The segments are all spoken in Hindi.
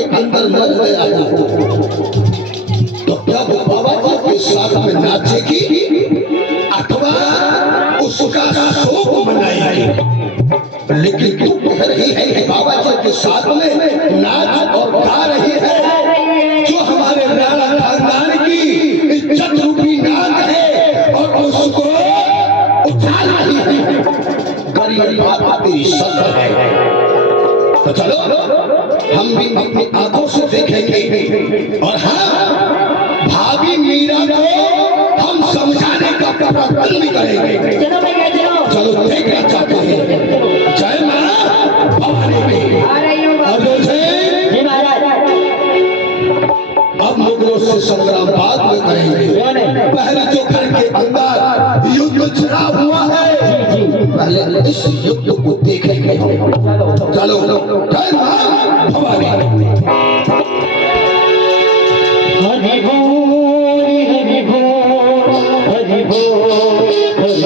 के अंदर मर गया हो तो क्या वो बाबा जी के साथ में नाचेगी अथवा उसका शोक मनाएगी? लेकिन तू कह रही है कि बाबा जी के साथ में नाच और गा रही है, जो हमारे राणा खानदान की इज्जत रूपी नाच है और उसको उठा रही है। गरीब माता तेरी सत्य है, तो चलो हम भी अपनी आंखों से देखेंगे और हाँ भाभी मीरा को हम समझाने का प्रयत्न भी करेंगे। चलो भैया चलो देखना चाहते हैं। जय मां भवानी की। और जी महाराज। अब मुगलों से संग्राम बाद में करेंगे। पहले जो घर के अंदर युद्ध छिड़ा हुआ है, पहले इस युद्ध को देखेंगे। चलो जय मां भवानी। हरि बोल हरि बोल हरि बोल हरि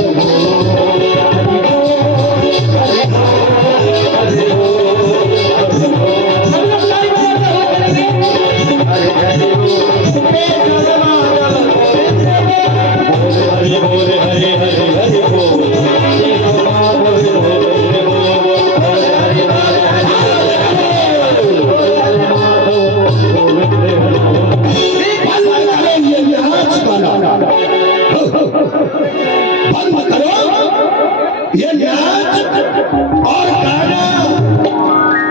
बंद करो ये नाच और गाना,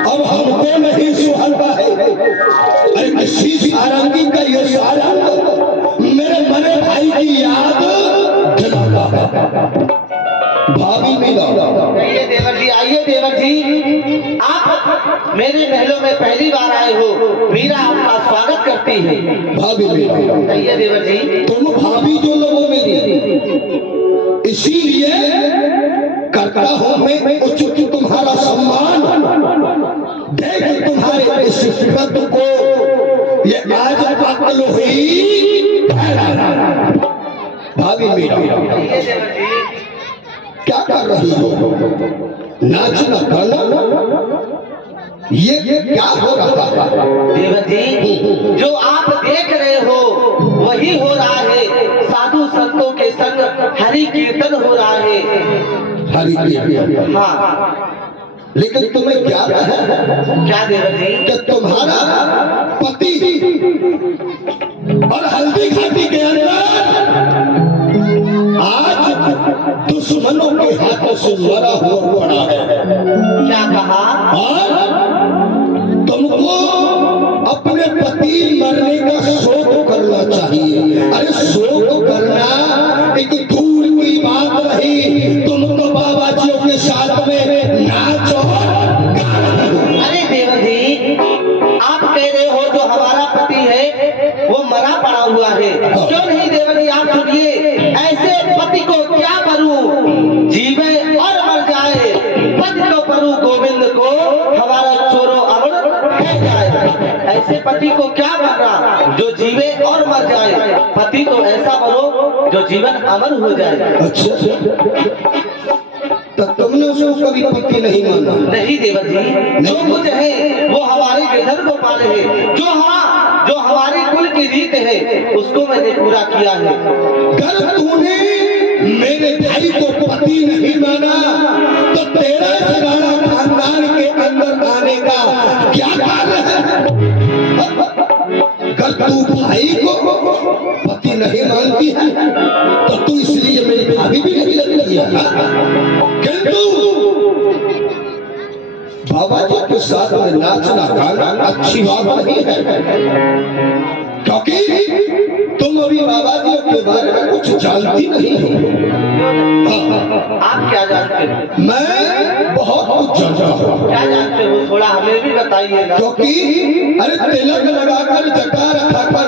अब हमको नहीं सुहाता है। अरे किसी सारंगी का ये सारंग मेरे मरे भाई की याद दिलाता है। भाभी मिला। आइए देवर जी, आइए देवर जी, आप मेरे महलों में पहली बार आए हो, मीरा आपका स्वागत करती है। भाभी मिला। आइए देवर जी। तुम भाभी जो लोगों मेरी, इसीलिए करता हूं मैं उचित तुम्हारा सम्मान। देख तुम्हारे इस कृत को ये आज अक्ल हुई। भाभी मेरा, आइए देवर जी। क्या कर रही हो? नाचना गाना ये क्या हो रहा है? देवर जी, जो आप देख रहे हो वही हो रहा है। साधु संतों के संग हरि कीर्तन हो रहा है। हरि कीर्तन। हाँ, लेकिन तुम्हें क्या है क्या देवर जी? कि तुम्हारा पति और हल्दी घाटी के अंदर आज दुश्मनों के हाथों से मरा हुआ पड़ा है। क्या कहा? और तुमको अपने पति मरने का शोक करना चाहिए। अरे शोक करना एक दूर की बात रही, तुम तो बाबा जियों के साथ में नाचो। अरे देवर जी, आप कह रहे हो जो हमारा पति है वो मरा पड़ा हुआ है। क्यों नहीं देवर जी, आप सुनिए, ऐसे पति को क्या करूं, जीवे और मर जाए, पति को करूं गोविंद को, हमारा चोरो अमर है जाए। ऐसे पति को क्या करना जो जीवे और मर जाए, पति तो ऐसा बनो जो जीवन अमर हो जाए। अच्छा, तो तुमने उसको कभी पति नहीं माना? नहीं देवर जी, जो कुछ है वो हमारे गिरधर को पाले है, जो हमारे कुल की रीत है उसको मैंने पूरा किया है। अगर तूने मेरे भाई को पति नहीं माना तो तेरा राणा खानदान के अंदर आने का क्या कारण है? अगर तू भाई को पति नहीं मानती है तो तू इसलिए मेरी भाभी भी नहीं लगती है। किंतु बाबा जी के साथ में नाचना गाना अच्छी बात नहीं है, क्योंकि तुम अभी बाबा जी के बारे में कुछ जानती नहीं हो। आप क्या जानते हो? मैं बहुत कुछ जानता हूँ। क्या जानते हो, थोड़ा हमें भी बताइएगा। क्योंकि अरे तिलक लगाकर जटा रखा कर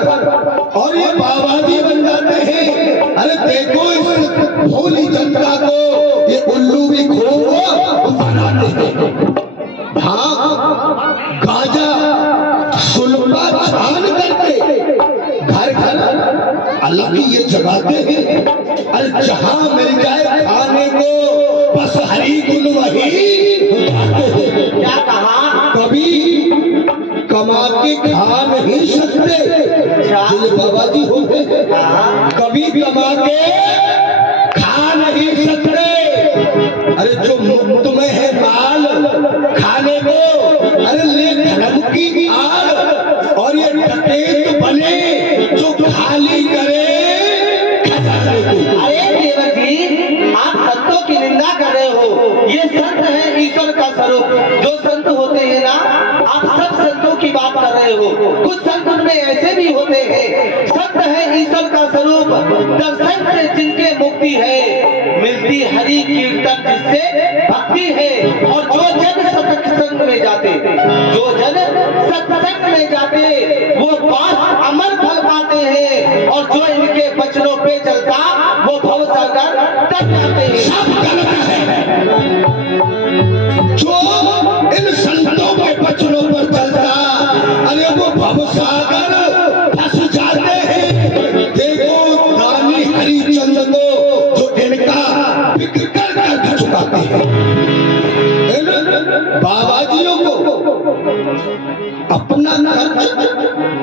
और ये बाबा जी बन जाते हैं। अरे देखो इस भोली जनता को ये उल्लू भी खूब बनाते हैं। हाँ, गांजा सुलभा छान करके घर घर अलग ही ये जगाते हैं। अरे जहां मिल जाए खाने को बस हरी गुल वही। क्या कहा? कभी कमा के खा नहीं सकते। जो ये बाबा जी होते हैं कभी कमा के खा नहीं सकते। अरे जो मुफ्त में है माल खाने को, अरे ले धर्म की आग, और ये डकैत बने जो खाली करे खजाने को। अरे देवर जी, आप संतों की निंदा कर रहे हो। ये संत है ईश्वर का स्वरूप। जो संत होते हैं ना, आप सब संतों की बात कर रहे हो। कुछ संत उनमें ऐसे भी होते हैं, संत है ईश्वर का स्वरूप। दर्शन से जिनके मुक्ति है, मिलती हरि कीर्तन जिससे भक्ति है। और जो जन सत्संग में जाते, जो जन सत्संग में जाते, वो बात अमर फल पाते हैं। और जो इनके वचनों पे चलता, वो भव सागर तक जाते हैं। सब गलत है। जो इन संतों के वचनों पर चलता, अरे वो भवसागर फंस जाते हैं। देखो रानी हरिचंद्र को जो इनका फिक्र कर चुकाते हैं, बाबा जियों को अपना कर्ज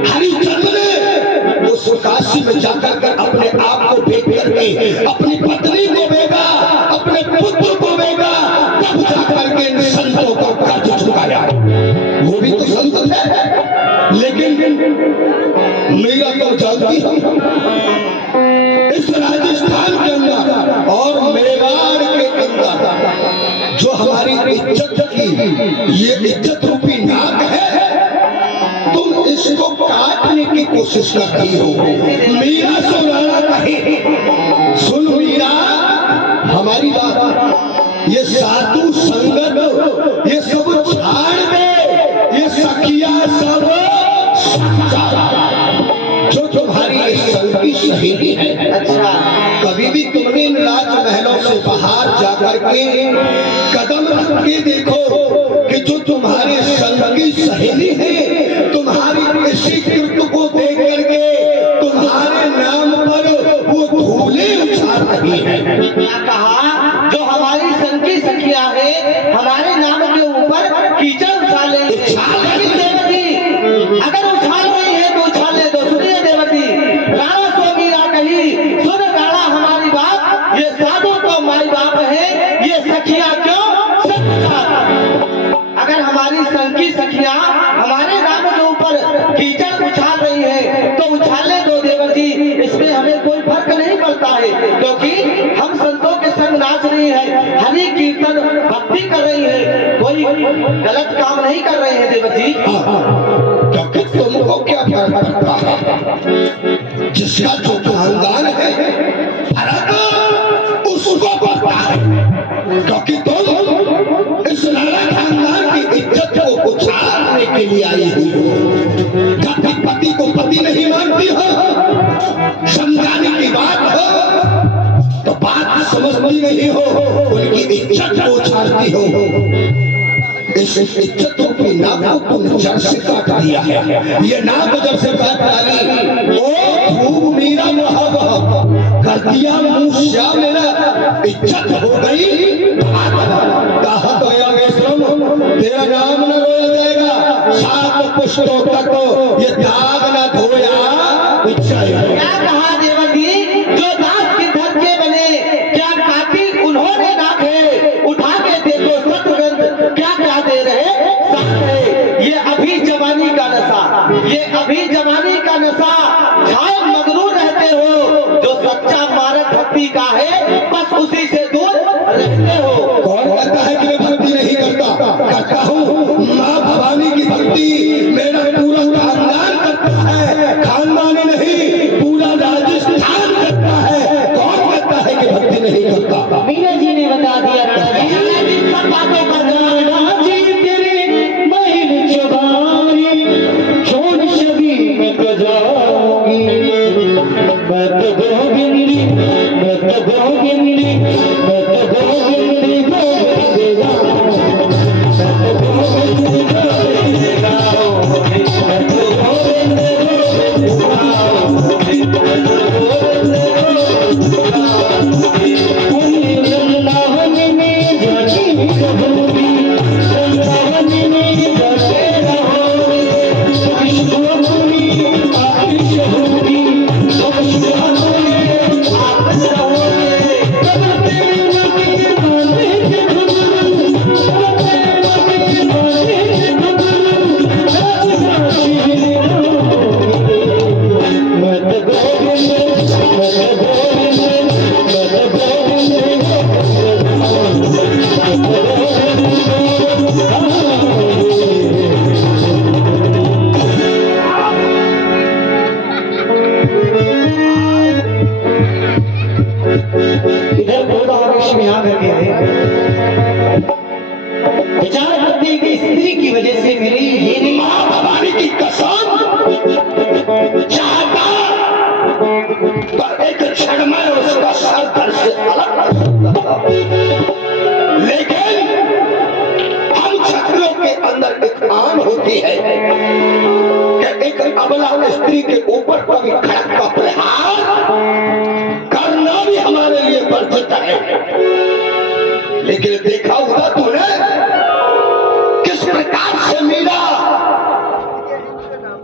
हरिचंद्र ने उस काशी में जाकर कर अपने आप को भेंट करके अपनी पत्नी को बेगा, अपने पुत्र को बेगा, तब जाकर के इन संतों को कर्ज चुकाया। वो भी तो संत है, लेकिन मेरा तो जानती इस राजस्थान के अंदर और मेवाड़ के अंदर जो हमारी इज्जत की ये इज्जत रूपी नाक है, तुम इसको काटने की कोशिश करती हो। मीरा सुनाना कही, सुन मीरा हमारी बात, ये साधु संगत ये सब छाड़ दे, ये सखिया सब जो तुम्हारी संगी सहेली है। अच्छा, कभी भी तुमने इन राजमहलों से बाहर जाकर के कदम रख के देखो कि जो तुम्हारे संगी सहेली है, तुम्हारी इसी कृत्य को देख करके तुम्हारे नाम पर वो धूले उछाल रही है। क्या कहा? जो हमारी संगी सखिया है, हमारे नाम के ऊपर कीचड़ उछाले। लेकिन देवर जी, अगर उछाल रही है तो उछालने दो। सुनिए देवर जी, राणा सो मीरा कही, सुन राणा हमारी बात, ये साधु तो माई बाप है, ये सखिया क्यों अगर हमारी संगी सखिया हमारे नाम के ऊपर कीचड़ उछाल रही है तो उछालने दो देवर जी। इसमें हमें कोई फर्क नहीं पड़ता है, क्योंकि हम संतों के संग नाच रही है, हरि कीर्तन भक्ति कर रही है, कोई गलत काम नहीं कर रहे हैं देवर जी। क्योंकि तुमको क्या फर्क पड़ता है? जिसका जो खानदान है फर्क उसको पड़ता है, क्योंकि तुम इस राणा खानदान की इज्जत को उछालने के लिए आई हुई हो। जब पति को पति नहीं मानती हो, समझाने की बात हो तो बात समझती नहीं हो, उनकी इज्जत को उछालती हो। इस इज्जतों की नाक को तुम जड़ से काट दिया है। ये नाक जब से काट डाली, ओ धूप मीरा महाबह कर दिया मुंह श्याम, मेरा इज्जत हो गई। तेरा नाम न रोया जाएगा, 7 पुष्पों तक ये दाग न धोया। क्या कहा देवर जी? जो दास के धर के बने, क्या काटी उन्होंने नाखे? उठा के देखो सतगंध क्या क्या दे रहे साथ। ये अभी जवानी का नशा, ये अभी जवानी का नशा, छाए मगरूर रहते हो। जो सच्चा मार्ग भक्ति का है, बस उसी से दूर रहते हो। कौन कहता है कि मैं भक्ति नहीं करता? करता हूँ। माँ भवानी की भक्ति मेरा पूरा खानदान करता है, खानदानी नहीं पूरा राजस्थान करता है। कौन कहता है कि भक्ति नहीं करता? मीरा जी ने बता दिया राणा जी, सब बातों का राणा जी तेरे महल चबारी, छोड़ छवि में वजह से मिली ये नहीं। माँ भवानी की कसम, चाहता तो एक क्षण में उसका सर घर से अलग कर सकता था, लेकिन हम क्षत्रियों के अंदर एक आन होती है कि एक अबला स्त्री के ऊपर कभी खड़क का प्रहार करना भी हमारे लिए वर्जित है। लेकिन देखा होगा तूने किस प्रकार से मीरा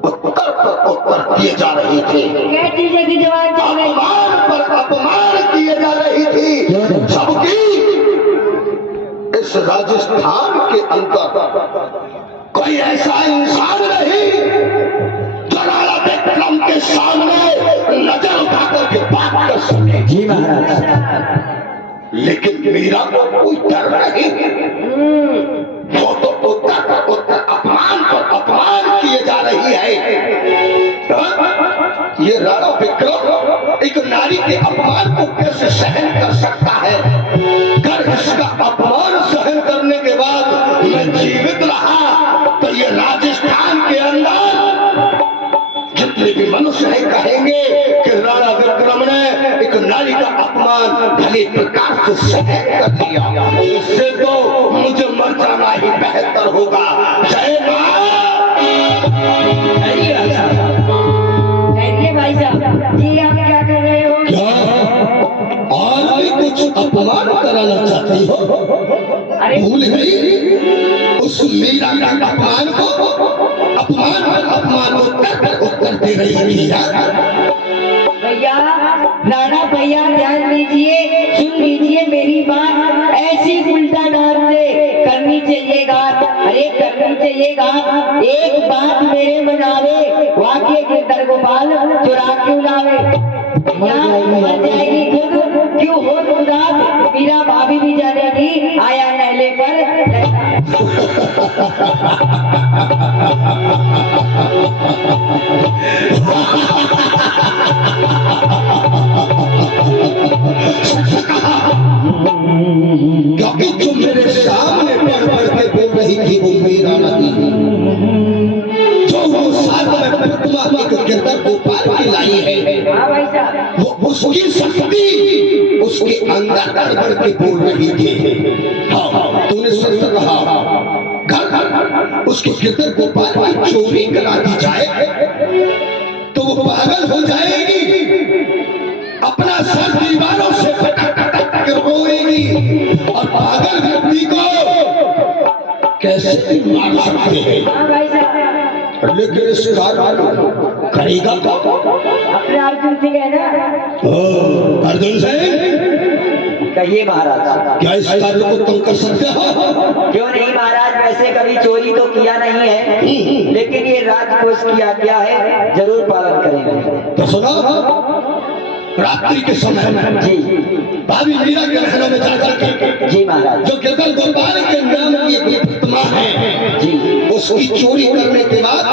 उत्तर पर उत्तर दिए जा रही थी, क्या चीजें की जवान चल रही। अपमान पर अपमान किए जा रही थी, जबकि इस राजस्थान के अंदर कोई ऐसा इंसान नहीं जो राणा विक्रम के सामने नजर उठाकर के बात कर सके। जी महाराज। लेकिन मीरा को कोई डर नहीं, वो तो उत्तर पर उत्तर अपमान पर अपमान किए जा रही है। ये राणा विक्रम एक नारी के अपमान को कैसे सहन कर सकता है? अगर इसका अपमान सहन करने के बाद मैं जीवित रहा तो ये राजस्थान के अंदर जितने भी मनुष्य है कहेंगे कि राणा विक्रम ने एक नारी का अपमान भले प्रकार से सहन कर दिया। इससे तो मुझे मर जाना ही बेहतर होगा। जय मां। भाई साहब जी आप क्या कर रहे हो? क्या और भी कुछ अपमान कराना चाहती हो? अरे भूल गई उस मीरा का अपमान को, अपमान पर अपमान उत्तर दे रही थी यार। भैया, राणा भैया ध्यान दीजिए, सुन लीजिए मेरी बात। ऐसी उल्टा डाल से करनी चाहिए गात, अरे करनी चाहिए गात। एक बात मेरे मनावे, वाक्य के दर गोपाल चुरा क्यों लावे। मर जाएगी खुद, क्यों हो उदास, मेरा भाभी भी जानेगी आया नहले पर। क्योंकि जो मेरे सामने पैर पड़ के बोल रही थी वो मीरा नहीं, जो वो साथ में प्रतिमा एक गिरधर गोपाल की लाई है, हाँ भाई साहब। वो उसकी शक्ति उसके अंदर बढ़ के बोल रही थी। हाँ तूने सच कहा, घर उसके गिरधर गोपाल की चोरी करा दी जाए तो वो पागल हो जाएगी, अपना सर दीवारों से पटक कर रोएगी, और पागल व्यक्ति को कैसे मार सकते हैं? हाँ भाई साहब। लेकिन इस कार्य करेगा अपने अर्जुन सिंह है ना? अर्जुन सिंह, कहिए महाराज। क्या इस कार्य को तुम कर सकते हो? क्यों नहीं महाराज, वैसे कभी चोरी तो किया नहीं है, लेकिन ये राजकोष की आज्ञा है, जरूर पालन करेंगे। तो सुनो, रात्रि के समय में जी भाभी मीरा के महलों में जाकर के जी महाराज। जो गिरधर गोपाल के नाम की एक प्रतिमा है जी उसकी चोरी करने के बाद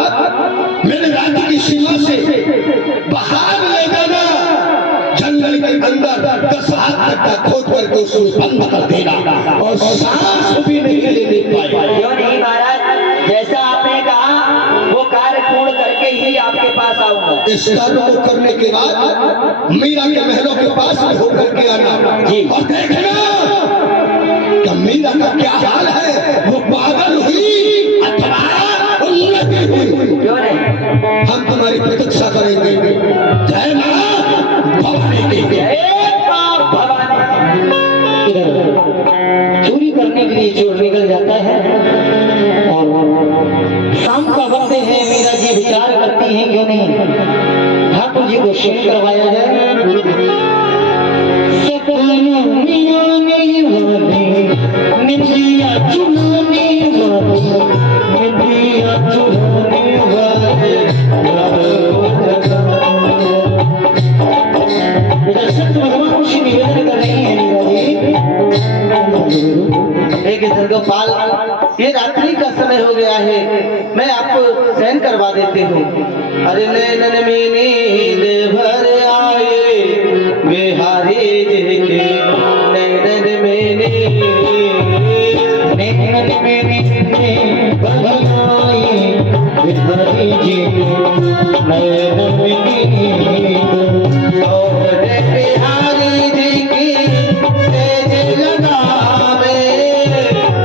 मेरे राज्य की सीमा से बाहर ले जाना, जंगल के अंदर 10 हाथ तक खोद करके उसको बंद कर देना और सांस भी नहीं लेने पाए। क्यों नहीं महाराज, जैसा आपने कहा वो कार्य पूर्ण करके ही आपके पास आऊंगा। इस कार्य को करने के बाद मीरा के महलों के पास में होकर के आना जी। और देखना कि मीरा का क्या हाल है, वो पागल हुई अथवा नहीं हुई। क्यों नहीं, हम तुम्हारी प्रतीक्षा करेंगे। जय मां भवानी की। एक बाप भवानी। चोरी करने के लिए चोर निकल जाता है और शाम का वक्त है, मीरा जी विचार करती हैं क्यों नहीं ठाकुर जी को शेर करवाया जाए। सपनों में आने वाली निंदिया चुराने वाली, निंदिया चुराने वाले सत्य भगवान खुशी निवेदन कर रही है मीरा जी। लेकिन गोपाल, ये रात्रि का समय हो गया है, मैं आपको सहन करवा देती हूँ। अरे नैनन में नींद भर आए बिहारी जी के, नैनन में नींद, नैनन में नींद भर बिहारी जी नैन मिली बोले बिहारी जी की तेज लगावे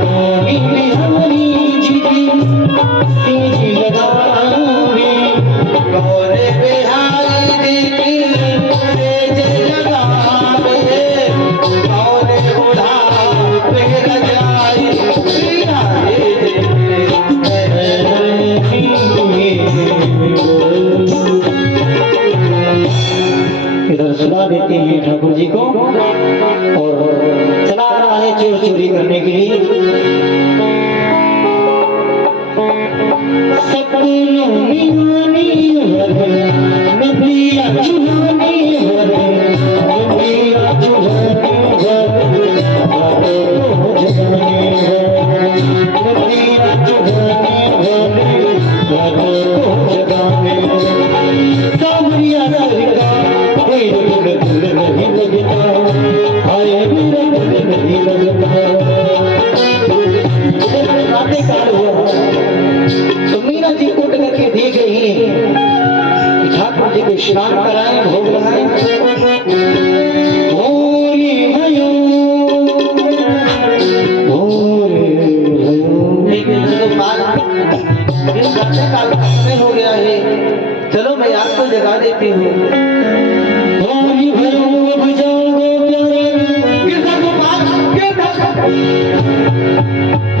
कोई बिहारी जी की तेज लगावे बोले बिहारी जी की तेज लगावे कौन बुढ़ापे रजाई बिहारी जी इधर सुला देते हैं ठाकुर जी को और चला रहा है चोर चोरी करने के लिए सपनों में नदिया चुहानी नदिया चुहानी नदिया चुहानी सावरिया सरकार कोई दिल नहीं लगता हाय मेरा दिल नहीं लगता रातें काल हुआ तो मीरा जी उठ करके देख रही है ठाकुर जी को स्नान कराए भोग लगाए होली भयो होली भयो लेकिन तो काल इस रातें काल में हो गया है चलो मैं आपको जगा देती हूँ होली भयो अब जाओगे प्यारे गिरधर गोपाल गिरधर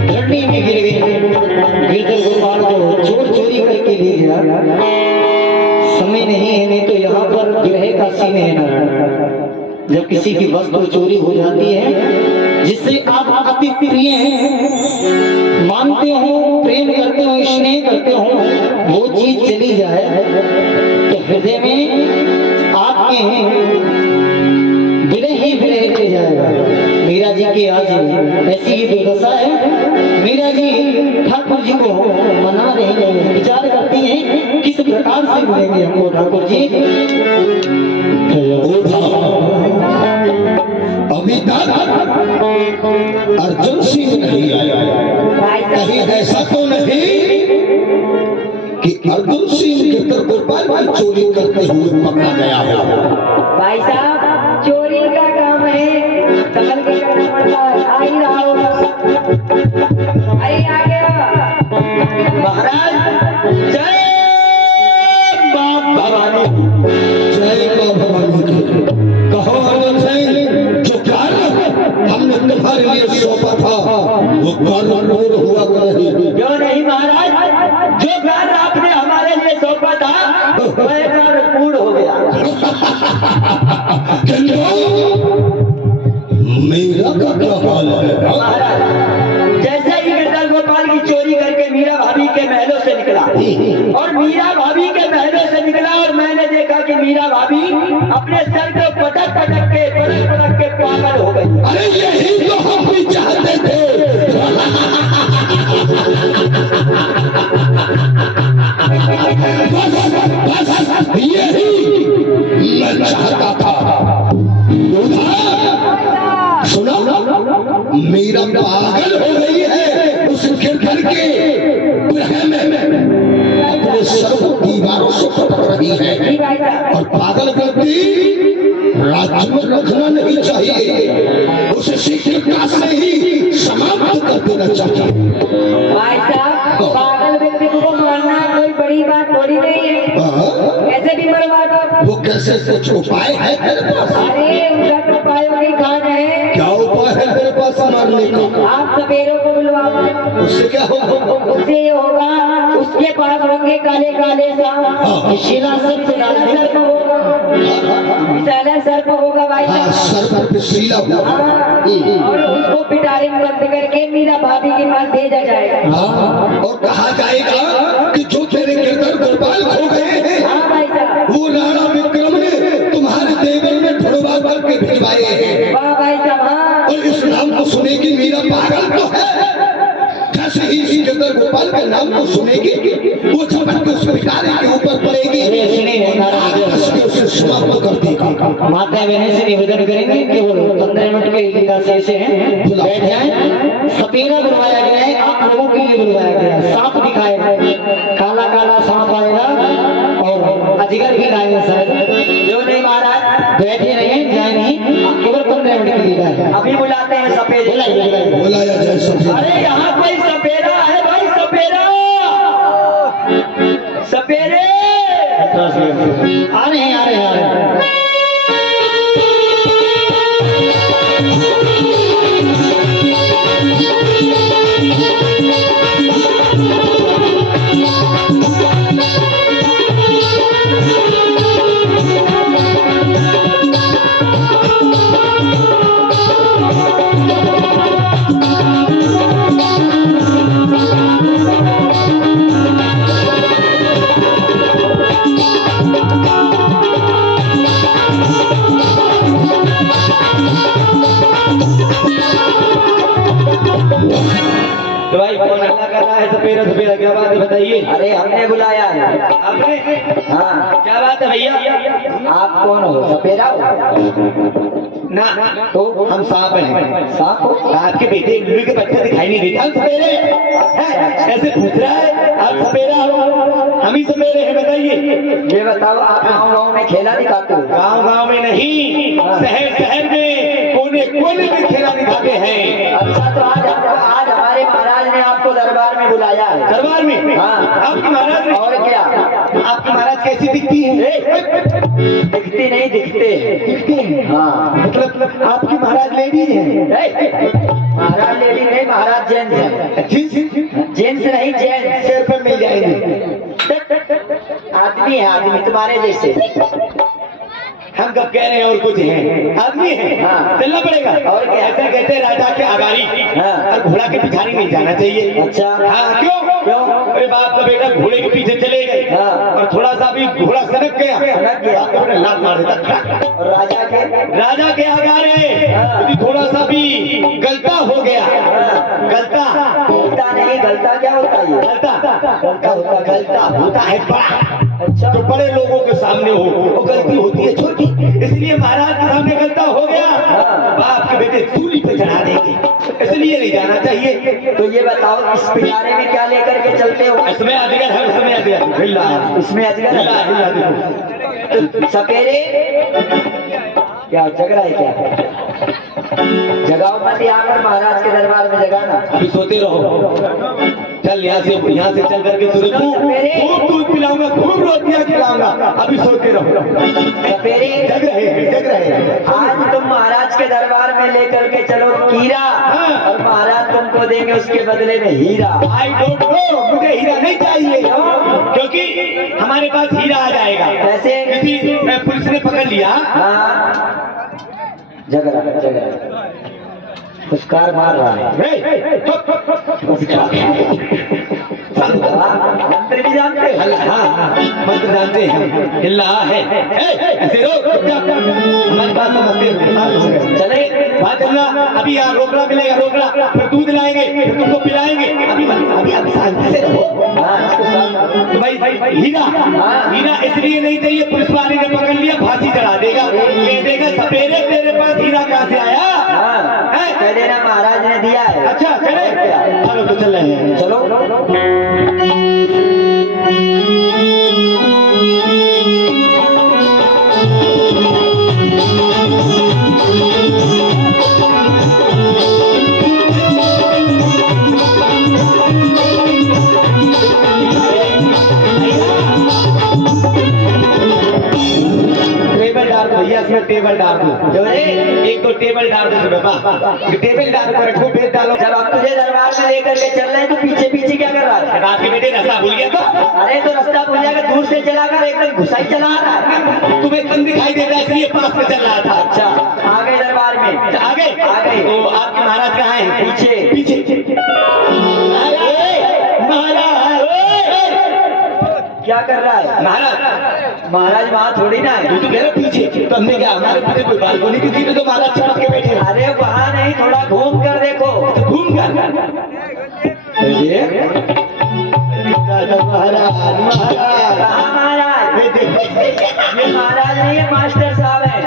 धरनी में गिर गई गिरधर गोपाल को चोर चोरी करके ले गया समय नहीं है नहीं तो यहाँ पर ग्रह का सीन है ना जब किसी की वस्तु चोरी हो जाती है जिससे आप अति प्रिय हैं मानते हो प्रेम करते हो स्नेह करते हो वो चीज चली जाए तो हृदय में आपके विरह ही विरह रह जाएगा मीरा जी की आज ऐसी ही दुर्दशा है मीरा जी ठाकुर जी को मना रही है विचार करती हैं किस प्रकार से मिलेंगे हमको ठाकुर जी अभी तक अर्जुन सिंह नहीं आया कहीं ऐसा तो नहीं कि अर्जुन सिंह गिरधर गोपाल की चोरी करते हुए पकड़ा गया हो भाई साहब चोरी का काम है संभल के करना पड़ता है आ ही रहा होगा अरे आ गया महाराज जय मां भवानी जय मां भवानी की कहो अर्जुन सिंह जो कार्य हमने तुम्हारे लिए सौंपा था वो कार्य पूर्ण हुआ कि नहीं क्यों नहीं महाराज जो कार्य आपने हमारे लिए सौंपा था वह कार्य पूर्ण हो गया मेरा का क्या हाल है महाराज जैसे ही गिरधर गोपाल की चोरी करके मीरा भाभी के महलों से निकला और मीरा भाभी के महलों से निकला और मैंने देखा कि मीरा भाभी अपने सर को पटक पटक के पागल हो गई अरे यही तो हम भी चाहते थे यही मैं चाहता था सुना मेरा पागल हो गई है उस गिरधर के ग्रह में अपने सर को दीवारों से पटक रही है और पागल व्यक्ति राज्य में रखना नहीं चाहिए उसे शीघ्रता से ही समाप्त कर देना चाहिए भाई साहब पागल व्यक्ति को मारना कोई बड़ी बात थोड़ी नहीं है कैसे भी मरवा दो वो कैसे कुछ उपाय है तेरे पास अरे उनका तो उपायों की खान है क्या उपाय है तेरे पास मारने का आप सपेरों को बुलवाओ उससे क्या होगा उससे ये होगा उसके पास होंगे काले काले सांप शिला सर्प होगा विशाला सर्प होगा भाई हाँ साहब सर पर शीला हुआ और उसको पिटारे में बंद करके मीरा भाभी के पास भेजा जाएगा हाँ और कहा जाएगा कि जो तेरे गिरधर गोपाल खो गए हैं हाँ भाई साहब वो राणा विक्रम ने तुम्हारे देवर में ढुलवा करके भिजवाए हैं वाह भाई साहब हाँ और इस नाम को सुनेगी मीरा पागल तो है जैसे ही इस गिरधर गोपाल के नाम को सुनेगी वो झपट के उस पिटारे के ऊपर पड़ेगी उसे समाप्त कर देगी माता बहन से निवेदन करेंगे केवल 15 मिनट के विकास ऐसे हैं बैठ जाए सपेरा बुलवाया गया है आप लोगों के लिए बुलवाया गया है सांप दिखाया काला काला अभी बुलाते हैं सपेरे। बुलाया जाए सपेरा। अरे यहाँ कोई सपेरा है भाई, सपेरा सपेरे। आ रहे हैं, आ रहे हैं, आ रहे हैं। तो भाई कौन हल्ला कर रहा है? सपेरा सपेरा क्या बात है बताइए। अरे हमने बुलाया है। आपने? हाँ, क्या बात है भैया? आप कौन हो? सपेरा हो? ना तो हम सांप हैं। सांप हो? आपके बेटे उल्लू के बच्चे दिखाई नहीं देते। हम सपेरे हैं। ऐसे पूछ रहा है आप सपेरा हो? हम ही सपेरे हैं बताइए। ये बताओ, आप गाँव में खेला दिखाते हो? गांव गांव में नहीं, शहर शहर में कोने कोने में खेला दिखाते हैं। अच्छा, तो आज हमारे महाराज ने आपको दरबार में बुलाया है। दरबार में? हाँ। आपकी महाराज ने? और क्या? आपकी महाराज कैसी दिखती है? दिखती नहीं, दिखते हैं। दिखती है? हाँ। मतलब आपकी महाराज लेडीज है? महाराज लेडी नहीं, महाराज जेंट्स है। जेंट्स नहीं, जेंट्स। शेर पे मिल जाएंगे। आदमी है, आदमी तुम्हारे जैसे। हम कब कह रहे हैं और कुछ है? आदमी है। हाँ। चलना पड़ेगा। और क्या? ऐसा कहते हैं राजा के अगाड़ी हाँ। और घोड़ा के पिछाड़ी नहीं जाना चाहिए। अच्छा। हाँ, क्यों? क्यों? अरे बाप का बेटा घोड़े के पीछे चले गए हाँ। और थोड़ा सा भी घोड़ा सनक गया, सनक गया। बाप का बेटा लात मार देता। और राजा के? राजा के अगाड़े हाँ। यदि थोड़ा सा भी गलता हो गया, हाँ। गलता गलता नहीं, गलता क्या होता है? गलता होता है बड़ा। अच्छा। जो बड़े लोगों के सामने हो वो गलती होती है छोटी। इसलिए महाराज के सामने गलता हो गया, हाँ। बाप के बेटे सूली पे चढ़ा देंगे, इसलिए नहीं जाना चाहिए। तो ये बताओ, इस पिटारे में क्या लेकर के चलते हो? इसमें अजगर है, इसमें अजगर हिल्ला है। इसमें अजगर हिल्ला है? हिल्ला देखो। तो सपेरे क्या जग रहा है? क्या जगाओ मत, यहाँ पर महाराज के दरबार में जगाना। अभी सोते रहो। चल यहाँ से चल करके तुझे खूब दूध पिलाऊंगा, खूब रोटियां खिलाऊंगा। अभी सोते रहो। सपेरे जग रहे हैं, जग रहे हैं। आज तुम महाराज के दरबार में लेकर के चलो कीरा, हाँ। और महाराज तुमको देंगे उसके बदले में हीरा। आई डोंट नो, मुझे हीरा नहीं चाहिए, क्योंकि हमारे पास हीरा आ जाएगा। कैसे? किसी पुलिस ने पकड़ लिया, हाँ, जग रहा पुरस्कार मार रहा है। मंत्र भी जानते हो? हाँ, मंत्र जानते हैं। हिल्ला है ऐसे हमारी बात समझते हो। चले बात करना। अभी यहाँ रोकड़ा मिलेगा, रोकड़ा, फिर दूध लाएंगे, फिर तुमको पिलाएंगे। अभी शांति से रहो। हाँ, इसको साथ- तो भाई हीरा, हीरा इसलिए नहीं चाहिए, पुलिस वाले ने पकड़ लिया, फांसी चढ़ा देगा, कह देगा सपेरे तेरे पास हीरा कहाँ से आया? हाँ, हैं? कह देना महाराज ने दिया है। अच्छा चले, चलो तो चल रहे हैं। चलो। टेबल डाल दो भैया, इसमें टेबल डाल दो। एक तो टेबल डाल दो बाबा, टेबल डाल कर रखो, बेच डालो। जब आप तुझे दरबार में लेकर के चल रहे हैं तो पीछे पीछे क्या कर रहा है? बाप के बेटे रास्ता भूल गया तो? अरे तो रास्ता भूल जाएगा, दूर से चलाकर एकदम घुसाई चला रहा है। तुम्हें कम दिखाई देता है इसलिए पास में चल रहा था। अच्छा, आगे दरबार में आगे आगे। तो आपके महाराज कहाँ है? पीछे। पीछे। महाराज क्या कर रहा है? महाराज वहाँ थोड़ी ना है। तू तो कह रहा पीछे, तो हमने क्या, हमारे पीछे कोई बालकोनी की सीट है तो महाराज चिपक के बैठे हैं। अरे वहाँ नहीं, थोड़ा घूम कर देखो। तो घूम कर महाराज महाराज कहाँ महाराज? ये देखो, ये महाराज नहीं है, मास्टर साहब है।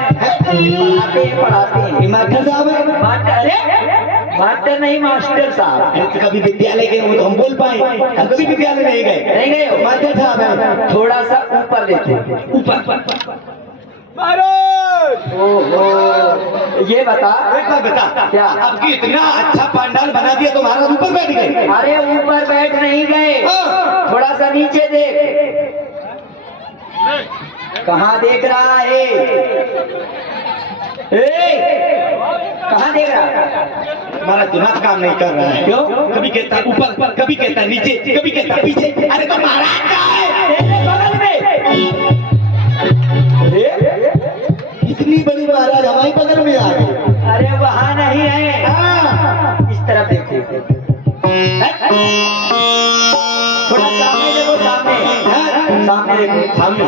पढ़ाते हैं। मास्टर साहब है? मास्टर? अरे मास्टर नहीं, मास्टर साहब। कभी विद्यालय गए हो तो हम बोल पाए, हम कभी विद्यालय नहीं गए। नहीं गए हो? मास्टर साहब है। थोड़ा सा ऊपर देखो। ऊपर महाराज ओहो, ये बता एक बात बता, क्या? आपकी इतना अच्छा पंडाल बना दिया तो महाराज ऊपर बैठ गए। अरे ऊपर बैठ नहीं गए, हाँ। थोड़ा सा नीचे देख। कहाँ देख रहा है? कहाँ देख रहा है? हमारा दिमाग काम नहीं कर रहा है। क्यों? कभी कहता ऊपर, कभी कहता नीचे, कभी कहता पीछे। अरे तो महाराज कहाँ है? तेरे बगल में। इतनी बड़ी महाराज हमारे बगल में आ गए। अरे वहाँ नहीं है, हाँ। इस तरफ देखो। थोड़ा सामने देखो, सामने। हाँ। सामने देखो, सामने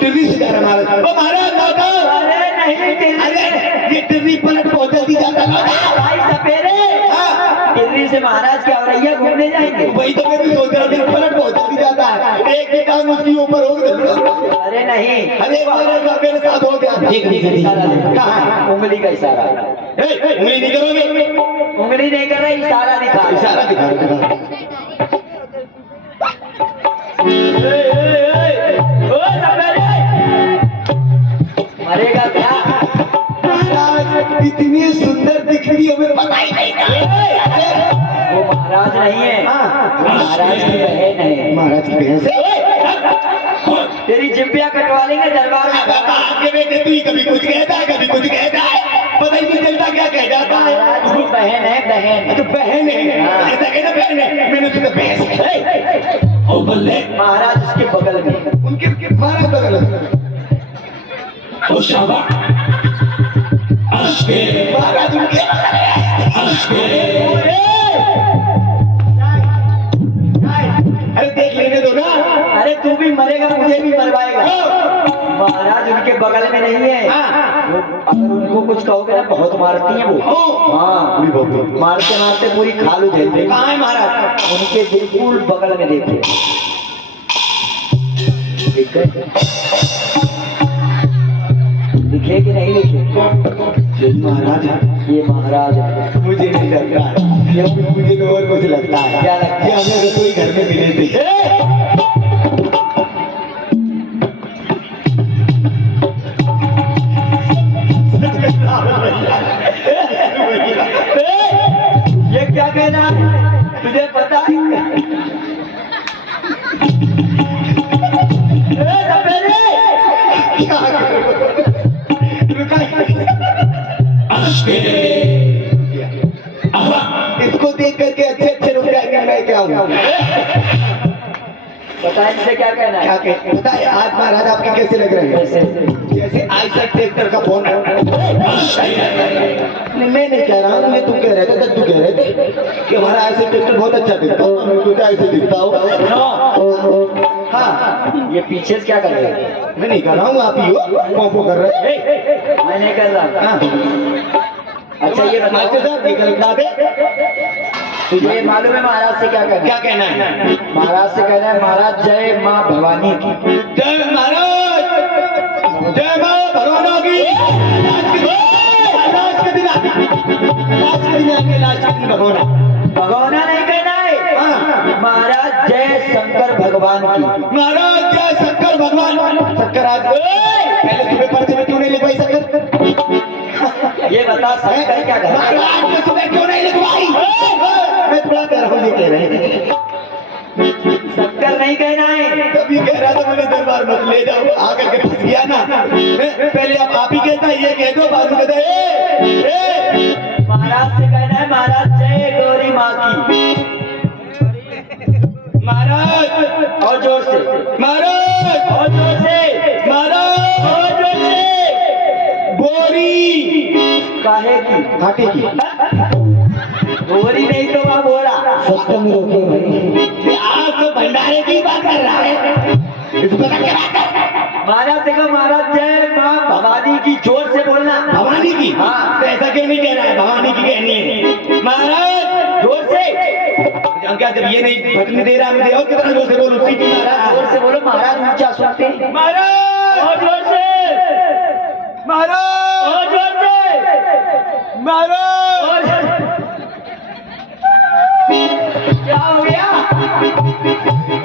टिर्री से जा रहा महाराज। ओ महाराज दादा। अरे नहीं, अरे ये टिर्री पलट बहुत जल्दी जाता है। भाई सपेरे, हाँ। दिल्ली से महाराज के औरैया घूमने जाएंगे। वही तो मैं भी सोच रहा था, पलट बहुत जल्दी जाता है। एक ही काम उसकी ऊपर हो गया। अरे नहीं, अरे महाराज साहब मेरे साथ हो गया। उंगली का इशारा देखो। कहाँ है? उंगली का इशारा। उंगली नहीं करोगे? उंगली नहीं कर रहा, इशारा दिखा। इशारा दिखा। ओ सपेरे, मरेगा क्या? महाराज इतनी सुंदर दिख रही है, हमें पता ही नहीं था। वो महाराज नहीं है, हाँ। महाराज की बहन है। महाराज की बहन से तेरी जिब्बिया कटवा लेंगे दरबार में। आपके बेटे तू ही कभी कुछ कहता है, कभी कुछ कहता है, पता ही नहीं चलता क्या कह जाता है। महाराज की बहन है, बहन। तो बहन है, हाँ। ऐसा कहना बहन है, मैंने उसको बहन से ओ बल्ले महाराज उसके बगल में। उनके बारह बगल ओ शाबाश अश्के महाराज उनके अरे देख लेने दो ना। अरे तू भी मरेगा, मुझे भी मरवाएगा। महाराज उनके बगल में नहीं है। हाँ। वो अगर उनको कुछ कहोगे ना, बहुत मारती है वो। हाँ, मारते मारते पूरी खाल उधेड़ देंगे। कहाँ है महाराज? उनके बिल्कुल बगल में देखिए। दिख गए? दिखे कि नहीं दिखे? महाराज ये महाराज है। मुझे नहीं लगता है, मुझे तो और कुछ लगता है। क्या लगता है? ये हमें रसोई घर में मिले थे। ये क्या कहना है? तुझे पता है? सपेरे! क्या करूं? अश्के इसको देख करके अच्छे अच्छे लोग कहेंगे मैं क्या हूँ। पता है इसे क्या कहना क्या है? कहते पता है आज महाराज आपके कैसे लग रहे हैं? जैसे आईसा ट्रैक्टर का फोन है। मैं नहीं कह रहा हूँ, ये तुम कह रहे थे, तब तू कह रहे थे कि हमारा आईसा ट्रैक्टर बहुत अच्छा दिखता हो, मैं तो ऐसे दिखता हो। हाँ, ये पीछे से क्या कर रहे हैं? मैं नहीं कर रहा हूँ, आप ही हो कॉम्पो कर रहे हैं। मैं नहीं कर रहा। हाँ। अच्छा ये मास्टर बताओ, साहब ये गलत बात है। तुझे मालूम है महाराज से क्या कहना क्या है? कहना है? महाराज से कहना है, महाराज जय माँ भवानी की। जय महाराज, जय माँ भगवानों की। लास्ट के दिन आके लास्ट के दिन भगवाना भगवाना नहीं कहना है। हाँ। महाराज जय शंकर भगवान की। महाराज जय शंकर भगवान। शंकर आज पहले सुबह पर्चे में क्यों नहीं लिखवाई शंकर? ये बता शंकर क्या कहना है? महाराज ने सुबह क्यों नहीं लिखवाई? मैं थोड़ा कह रहा हूँ, ये कह रहे हैं शंकर नहीं कहना है। कभी कह रहा था मुझे दरबार मत ले जाओ, आकर के फंस गया ना। पहले आप ही कहता है, ये कह दो, बाद में कहता है महाराज से कहना है, महाराज जय गौरी माँ की। महाराज और जोर से, महाराज और जोर से, महाराज और जोर से। बोरी काहे की? घाटे की। गोरी नहीं तो वहाँ बोरा। ये आज तो भंडारे की बात कर रहा है, इसको पता क्या बात है? महाराज से कहा, महाराज जय माँ भवानी की, जोर से बोलना। भवानी की? हाँ। तो ऐसा क्यों नहीं कह रहा है? भवानी की कहनी है। महाराज जोर से, हम क्या जब ये नहीं फटने दे रहा है, मुझे और कितना जोर से बोलूं? सीटी महाराज जोर से बोलो, महाराज ऊंचा सुनते हैं। महाराज और जोर से, महाराज और जोर से, महाराज और जोर से। क्या हो गया?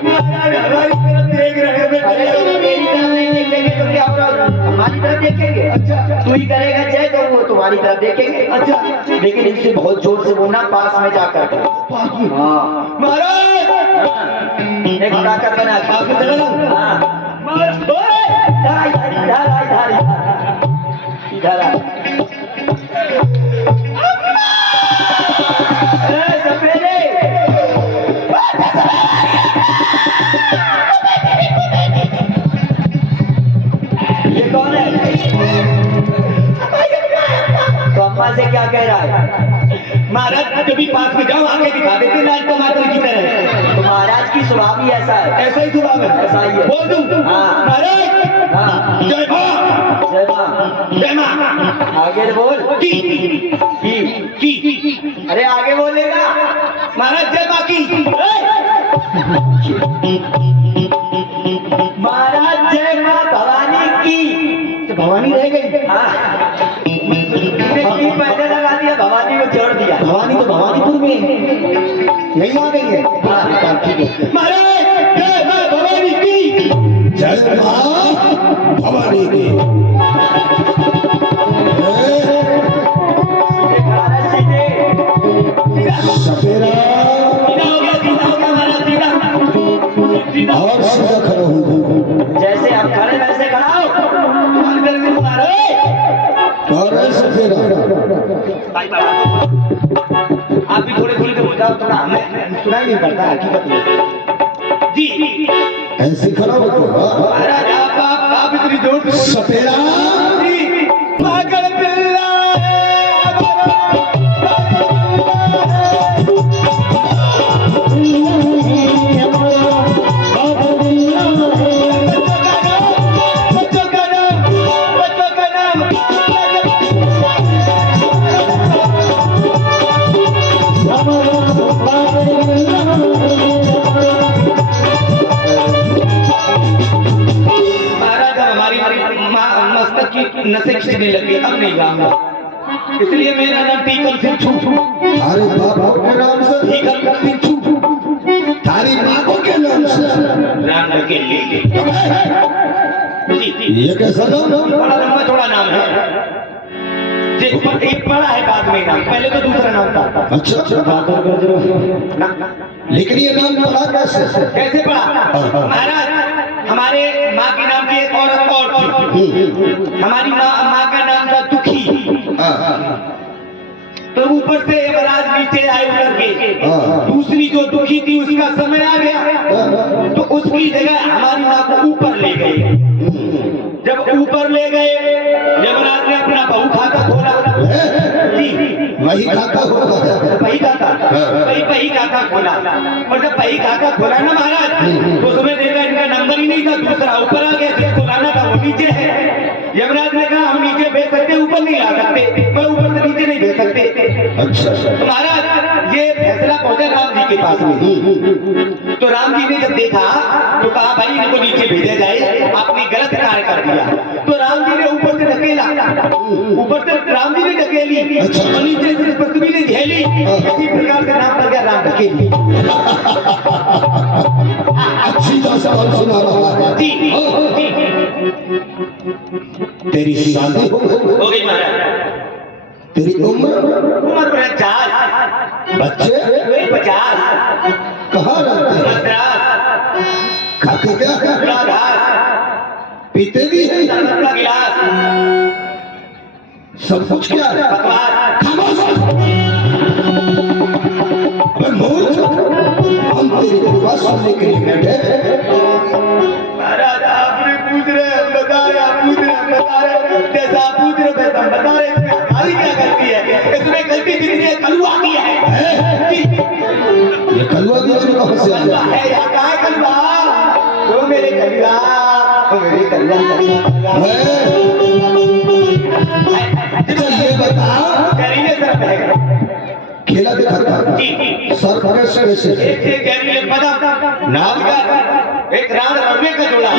महाराज हमारी तरफ देख रहे हैं। अरे तो मेरी तरफ नहीं देखेंगे तो क्या होगा? हमारी तरफ तरफ देखेंगे। अच्छा। तू ही करेगा जय तो वो तुम्हारी तरफ देखेंगे। अच्छा। लेकिन इनसे बहुत जोर से बोलना, पास में जाकर के। हाँ महाराज एक ताकत बना पास में चला जाऊं? हाँ ओए, इधर आ। ए, सफेदे। ये कौन है? तो अम्मा से क्या कह रहा है? महाराज कभी पास में जाओ आके दिखा देते लाल टमाटर की तरह। तो महाराज की स्वभाव ही ऐसा है। ऐसा ही स्वभाव है। ऐसा ही है। बोल दूं? हाँ। महाराज हाँ जय मां। जय मां। जय मां। आगे बोल। की अरे आगे बोलेगा। महाराज जय मां की। महाराज जय मां भवानी की। तो भवानी रह गई। हाँ की पहले लगा दिया, भवानी को छोड़ दिया। भवानी तो भवानीपुर में है। यही आ गई है। हाँ। ठीक है। महाराज जय मां भवानी की। जय मां भवानी की। सपेरा और सीधा खड़ा हूँ। जैसे आप खड़े वैसे खड़ा हो। और सपेरा आप भी थोड़े थोड़े हो जाओ, थोड़ा हमें सुनाई नहीं पड़ता हकीकत में। जी ऐसे खड़ा हो तो महाराज आप इतनी जोर से सपेरा पागल पिल्ला मस्तक की नसें खिंचने लगी, अब नहीं गाऊंगा। इसलिए मेरा नाम टीकम सिंह छू। अरे बाबा के नाम से टीकम सिंह छू। तारी माँ के नाम से राम के लिए जी ये कैसा नाम बड़ा लंबा चौड़ा नाम है। जी एक बड़ा है बाद में नाम, पहले तो दूसरा नाम था। अच्छा लेकिन ये नाम पड़ा कैसे? कैसे पड़ा? महाराज हमारे माँ के नाम की एक औरत और थी। हमारी माँ का नाम था दुखी। तो ऊपर से यमराज नीचे आए उतर के, दूसरी जो दुखी थी उसका समय आ गया तो उसकी जगह हमारी माँ को ऊपर ले गए। जब ऊपर ले गए यमराज ने अपना बहू खाता खोला। जी वही खाता होगा वही खाता वही खाता खोला। और जब वही खाता खोला ना महाराज तो उसमें देखा इनका नंबर ही नहीं था, दूसरा ऊपर आ गया। जिसको लाना था वो नीचे है। यमराज ने कहा हम नीचे भेज सकते, ऊपर नहीं ला सकते, मैं ऊपर से नीचे नहीं भेज सकते। अच्छा तो महाराज ये फैसला पहुंचा राम जी के पास में। तो राम जी ने जब देखा तो कहा भाई इनको नीचे भेजा जाए, आपने गलत कार्य कर दिया। तो राम जी ने ऊपर से ढकेला, ऊपर से राम जी ने ढकेली और नीचे से पृथ्वी ने झेली। इसी प्रकार से नाम पड़ गया राम ढकेली। अच्छी भाषा सुना रहा है। जी तेरी शादी हो गई महाराज। तेरी उम्र 50, बच्चे 50, कहाँ रहते हैं? मद्रास, खाते क्या खुला घास, पीते भी है शरबत का गिलास, सब कुछ क्या है? बकवास। खामोश अबे मूर्ख, हम तेरी बात सुनने के लिए बैठे। महाराज आपने पूछ रहे हम बता रहे, आप पूछ रहे हम बता रहे, जैसा आप पूछ रहे वैसा हम बता रहे। इसमें हमारी क्या गलती है? इसमें गलती जितनी है कलुआ की है। ये कलुआ भी उसमें कहाँ से आ कलुआ गया? है या क्या है कलुआ? वो मेरे कलुआ, वो मेरे कलुआ। अच्छा ये बता, जहरीले सर्प है। खेला दिखा था सर कैसे कैसे एक जहरीले पदम नाम का एक राम रवे का जोड़ा।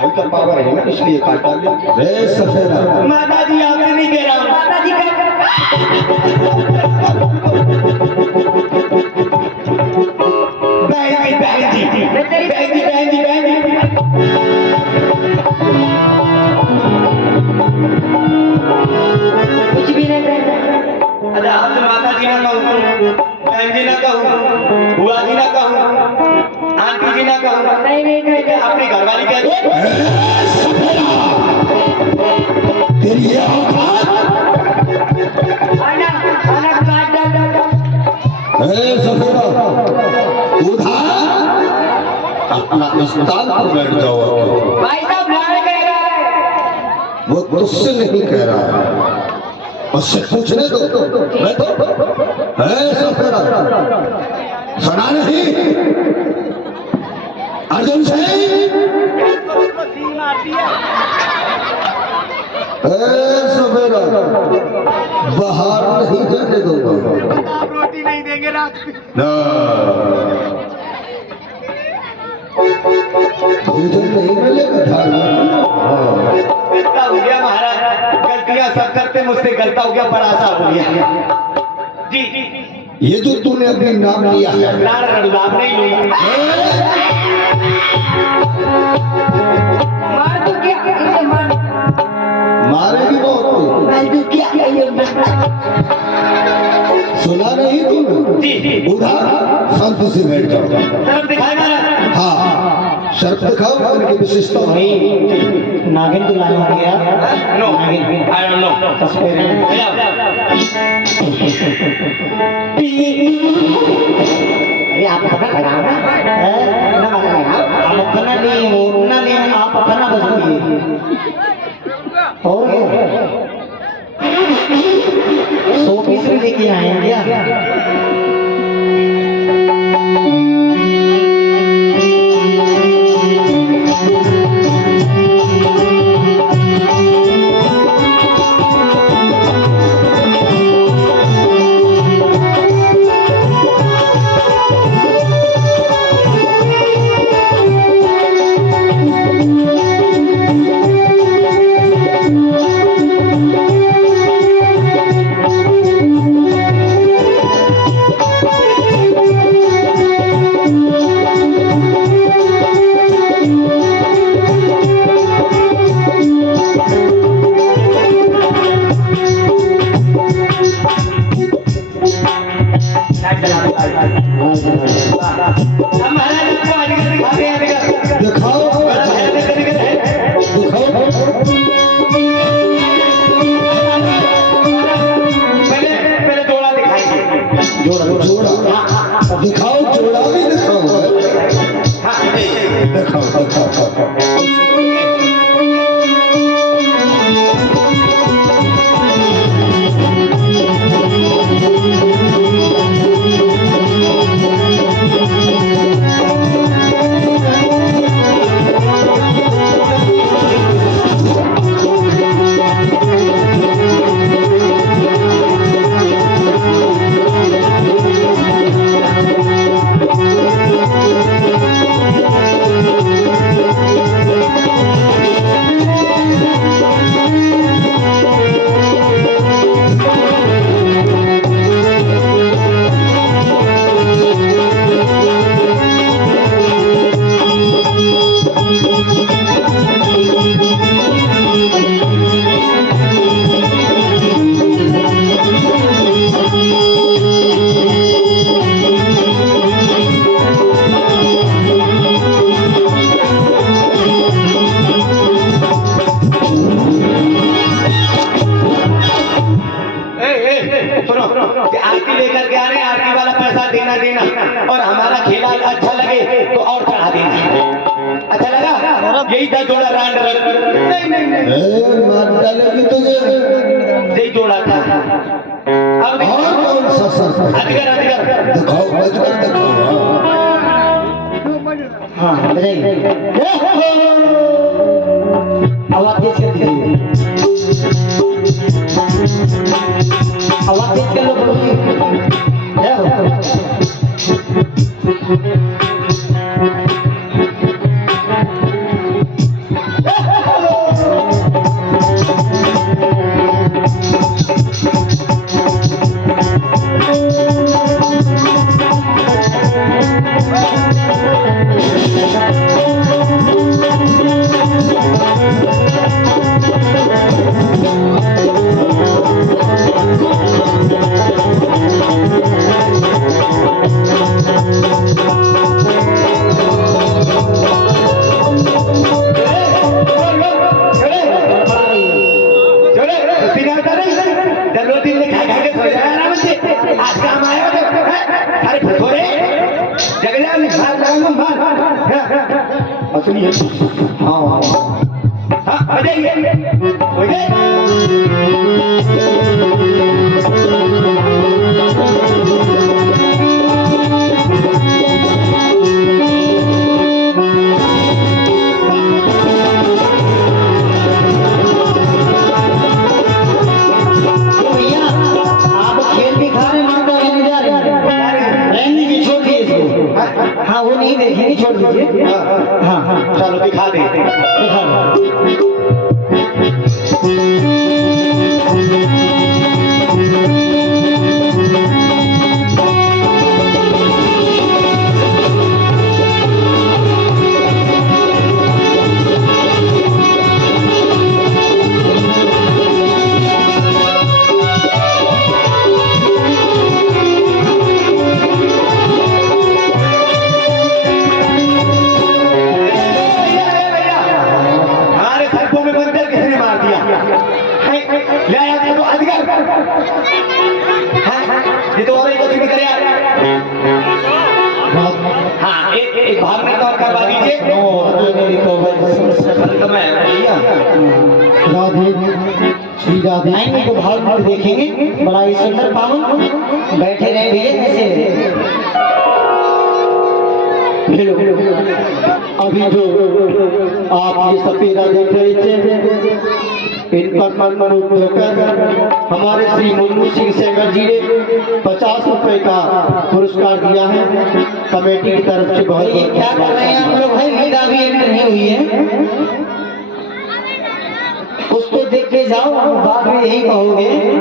भाई का पावर है ना, इसलिए काटा लिया। रे सफेदा, माता जी आपसे नहीं कह रहा हूँ। माता जी का बहन जी मैं तेरी बहन जी कुछ भी नहीं कहता। अच्छा आपसे माता जी ना कहूँ, बहन जी ना कहूँ, बुआ जी ना कहूँ, आंटी जी ना कहूँ, नहीं कहता। अपनी घरवाली कह दो। तेरी ये औकात। आना आना काट डाल। रे सफेदा, उधर अपना स्थान पर बैठ जाओ। भाई साहब लाड़ कह रहा है। वो तुझसे नहीं कह रहा है, उससे पूछने दो। बैठो। रे सफेदा, सुना नहीं अर्जुन सिंह? सवेरा बाहर नहीं जाने दूंगा। आप रोटी नहीं देंगे रात में। ना, भोजन नहीं मिलेगा धार्मिक। हाँ। गलता हो गया महाराज, गलतियां सब करते, मुझसे गलता हो गया, बड़ा सा हो गया। जी ये जो तूने अभी नाम लिया है, लाड़ रड़ुलाप नहीं लूंगा। मार तो क्या इसे मार। मारेगी बहुत तू। मार तो क्या ये सुना नहीं तू? जी उधर शांति से बैठ जाओ। तरफ दिखाए महाराज। हाँ, शर्त दिखाओ, उनकी विशेषता। नागिन को लाया गया। No I don't know. अरे आप अपना लगाओ ना, आप अपना नहीं आप अपना बजाइए। और 100 पीस भी लेके आए हैं क्या? आरती लेकर के आ रहे हैं, आरती वाला पैसा देना देना, और हमारा खेला अच्छा लगे तो और चढ़ा देना। अच्छा लगा? यही 10 जोड़ा रांड नहीं मार डालेगी तुझे। यही जोड़ा था। अब और कौन सा सर? अधिकार अधिकार दिखाओ, बजकर दिखाओ। हाँ बजाइए। आवाज तेज कर दीजिए, आवाज तेज कर लो, बोलिए। थोड़े जगजा में भाग लगाऊं भाग असली है हाँ आ जाइए हो गए हाँ वो नहीं देखेंगे, छोड़ दीजिए। हाँ हाँ चलो दिखा दे दिखा दो। ये तो और एक कुछ भी करे यार हाँ एक भाग में और करवा दीजिए राधे श्री राधे आएंगे तो भाव में देखेंगे, बड़ा ही सुंदर पावन बैठे रहे भैया ऐसे। अभी जो आप ये सपेरा देख रहे थे, इनका मन होकर हमारे श्री मुन्नू सिंह सेंगर जी ने 50 रुपए का पुरस्कार दिया है कमेटी की तरफ से। बहुत क्या कर रहे हैं आप लोग भाई, मीरा भी एंटर नहीं हुई है, उसको देख के जाओ, बात में यही कहोगे